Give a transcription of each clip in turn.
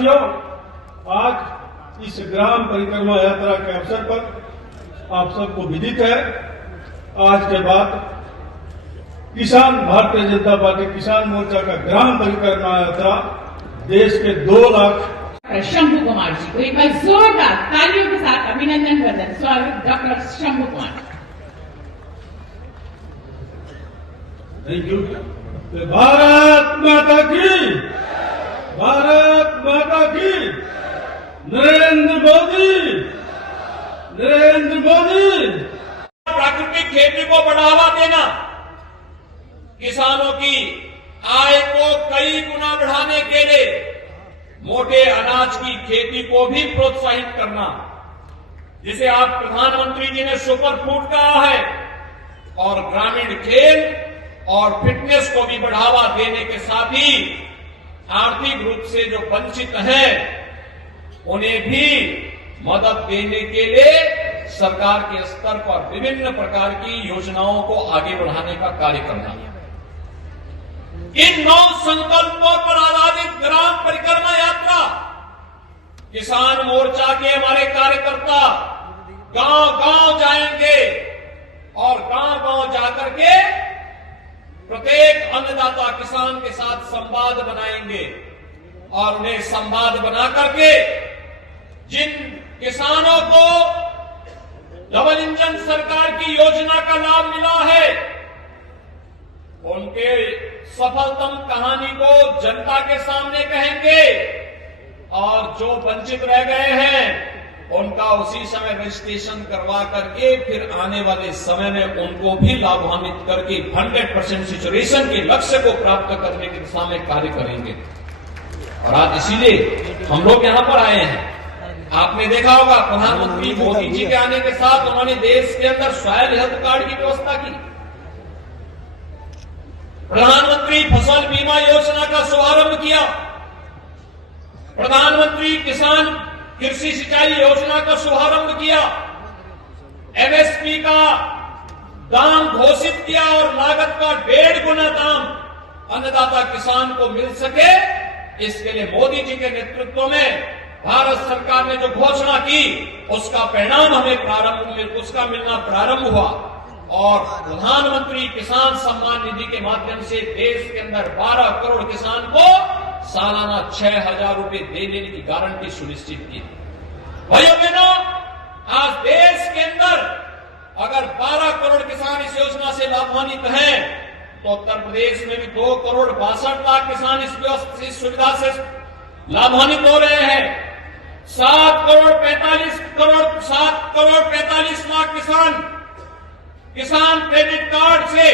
साथियों, आज इस ग्राम परिक्रमा यात्रा के अवसर पर आप सबको विदित है, आज के बाद किसान भारतीय जनता पार्टी किसान मोर्चा का ग्राम परिक्रमा यात्रा देश के 2 लाख शंभू कुमार जी को एक बार जोरदार तालियों के साथ अभिनंदन वंदन। स्वागत doctor Shambhu Kumar. Thank you. Bharat माता की, भारत माता की, नरेंद्र मोदी, नरेंद्र मोदी। प्राकृतिक खेती को बढ़ावा देना, किसानों की आय को कई गुना बढ़ाने के लिए मोटे अनाज की खेती को भी प्रोत्साहित करना, जिसे आज प्रधानमंत्री जी ने सुपर फूड कहा है, और ग्रामीण खेल और फिटनेस को भी बढ़ावा देने के साथ ही आर्थिक रूप से जो वंचित हैं उन्हें भी मदद देने के लिए सरकार के स्तर पर विभिन्न प्रकार की योजनाओं को आगे बढ़ाने का कार्य करना। इन 9 संकल्पों पर आधारित ग्राम परिक्रमा यात्रा किसान मोर्चा के हमारे कार्यकर्ता गांव-गांव जाएंगे और गांव-गांव जाकर के प्रत्येक अन्नदाता किसान के साथ संवाद बनाएंगे और उन्हें संवाद बना करके जिन किसानों को डबल इंजन सरकार की योजना का लाभ मिला है उनके सफलतम कहानी को जनता के सामने कहेंगे, और जो वंचित रह गए हैं उनका उसी समय रजिस्ट्रेशन करवा करके फिर आने वाले समय में उनको भी लाभान्वित करके 100% सिचुएशन के लक्ष्य को प्राप्त करने की दिशा में कार्य करेंगे। और आज इसीलिए हम लोग यहां पर आए हैं। आपने देखा होगा प्रधानमंत्री मोदी जी के आने के साथ उन्होंने देश के अंदर स्वायल हेल्थ कार्ड की व्यवस्था की, प्रधानमंत्री फसल बीमा योजना का शुभारंभ किया, प्रधानमंत्री किसान कृषि सिंचाई योजना का शुभारंभ किया, एमएसपी का दाम घोषित किया और लागत का 1.5 गुना दाम अन्नदाता किसान को मिल सके, इसके लिए मोदी जी के नेतृत्व में भारत सरकार ने जो घोषणा की उसका परिणाम हमें उसका मिलना प्रारंभ हुआ, और प्रधानमंत्री किसान सम्मान निधि के माध्यम से देश के अंदर 12 करोड़ किसान को सालाना 6,000 रुपए दे देने की गारंटी सुनिश्चित की। भाइयों बहनों, आज देश के अंदर अगर 12 करोड़ किसान इस योजना से लाभान्वित हैं तो उत्तर प्रदेश में भी 2 करोड़ 62 लाख किसान इस सुविधा से लाभान्वित हो रहे हैं। 7 करोड़ 45 लाख किसान क्रेडिट कार्ड से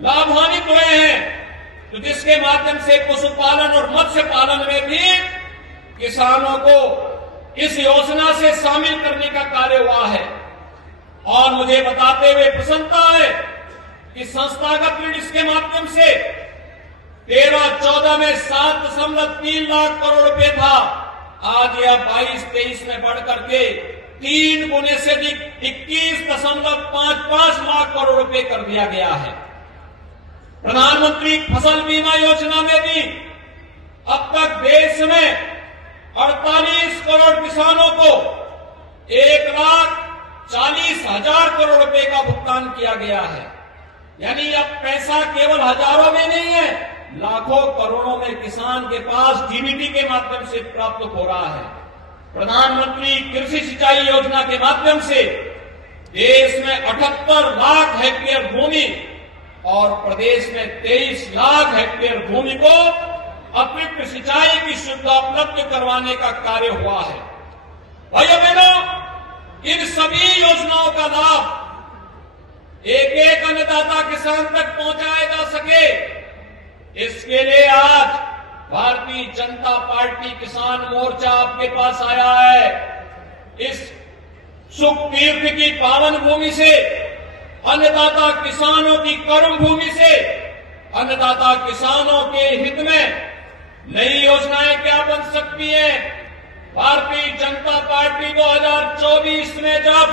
लाभान्वित हुए हैं, तो जिसके माध्यम से पशुपालन और मत्स्य पालन में भी किसानों को इस योजना से शामिल करने का कार्य हुआ है। और मुझे बताते हुए प्रसन्नता है कि संस्थागत ऋण इसके माध्यम से 13-14 में 7.3 लाख करोड़ रुपए था, आज यह 22-23 में बढ़ करके 3 गुने से अधिक 21.55 लाख करोड़ रुपए कर दिया गया है। प्रधानमंत्री फसल बीमा योजना में भी अब तक देश में 48 करोड़ किसानों को 1,40,000 करोड़ रुपए का भुगतान किया गया है। यानी अब पैसा केवल हजारों में नहीं है, लाखों करोड़ों में किसान के पास डीबीटी के माध्यम से प्राप्त हो रहा है। प्रधानमंत्री कृषि सिंचाई योजना के माध्यम से देश में 78 लाख हेक्टेयर भूमि और प्रदेश में 23 लाख हेक्टेयर भूमि को अतिरिक्त सिंचाई की सुविधा उपलब्ध करवाने का कार्य हुआ है। भाइयों बहनों, इन सभी योजनाओं का लाभ एक अन्नदाता किसान तक पहुंचाया जा सके, इसके लिए आज भारतीय जनता पार्टी किसान मोर्चा आपके पास आया है। इस सुख तीर्थ की पावन भूमि से, अन्नदाता किसानों की कर्म भूमि से, अन्नदाता किसानों के हित में नई योजनाएं क्या बन सकती हैं। भारतीय जनता पार्टी 2024 में जब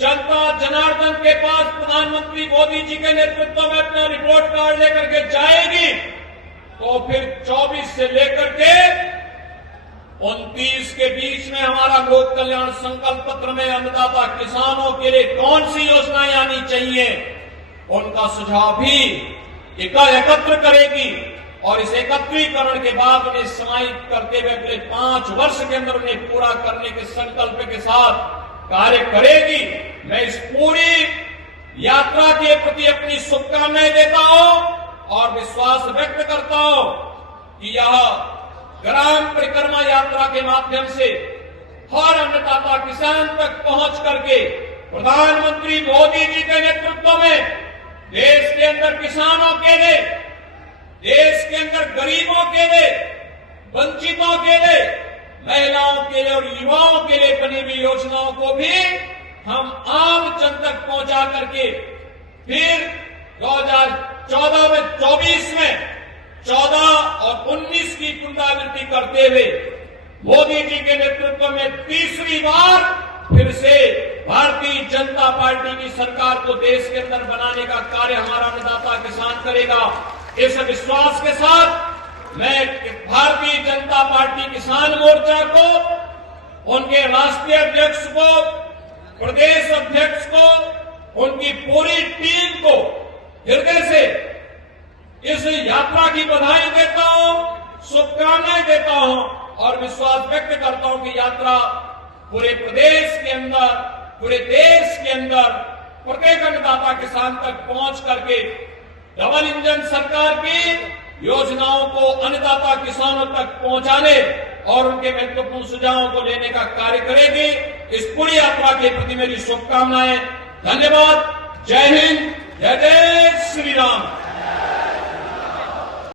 जनता जनार्दन के पास प्रधानमंत्री मोदी जी के नेतृत्व में अपना रिपोर्ट कार्ड लेकर के जाएगी, तो फिर 24 से लेकर के 29 के बीच में हमारा लोक कल्याण संकल्प पत्र में अन्नदाता किसानों के लिए कौन सी योजनाएं आनी चाहिए, उनका सुझाव भी एकत्र करेगी और इस एकत्रीकरण के बाद उन्हें समाहित करते हुए अगले 5 वर्ष के अंदर उन्हें पूरा करने के संकल्प के साथ कार्य करेगी। मैं इस पूरी यात्रा के प्रति अपनी शुभकामनाएं देता हूं और विश्वास व्यक्त करता हूं कि यह ग्राम परिक्रमा यात्रा के माध्यम से हर अन्नदाता किसान तक पहुंच करके प्रधानमंत्री मोदी जी के नेतृत्व में देश के अंदर किसानों के लिए, देश के अंदर गरीबों के लिए, वंचितों के लिए, महिलाओं के लिए और युवाओं के लिए बनी हुई योजनाओं को भी हम आम जन तक पहुंचा करके फिर 2014 में 24 में 14 और 19 की पुनरावृत्ति करते हुए मोदी जी के नेतृत्व में तीसरी बार फिर से भारतीय जनता पार्टी की सरकार को देश के अंदर बनाने का कार्य हमारा अन्नदाता किसान करेगा। इस विश्वास के साथ मैं भारतीय जनता पार्टी किसान मोर्चा को, उनके राष्ट्रीय अध्यक्ष को, प्रदेश अध्यक्ष को, उनकी पूरी टीम को हृदय से इस यात्रा की बधाई देता हूं, शुभकामनाएं देता हूं और विश्वास व्यक्त करता हूं कि यात्रा पूरे प्रदेश के अंदर, पूरे देश के अंदर प्रत्येक अन्नदाता किसान तक पहुंच करके डबल इंजन सरकार की योजनाओं को अन्नदाता किसानों तक पहुंचाने और उनके महत्वपूर्ण सुझावों को लेने का कार्य करेगी। इस पूरी यात्रा के प्रति मेरी शुभकामनाएं। धन्यवाद। जय हिंद, जय जय श्री राम।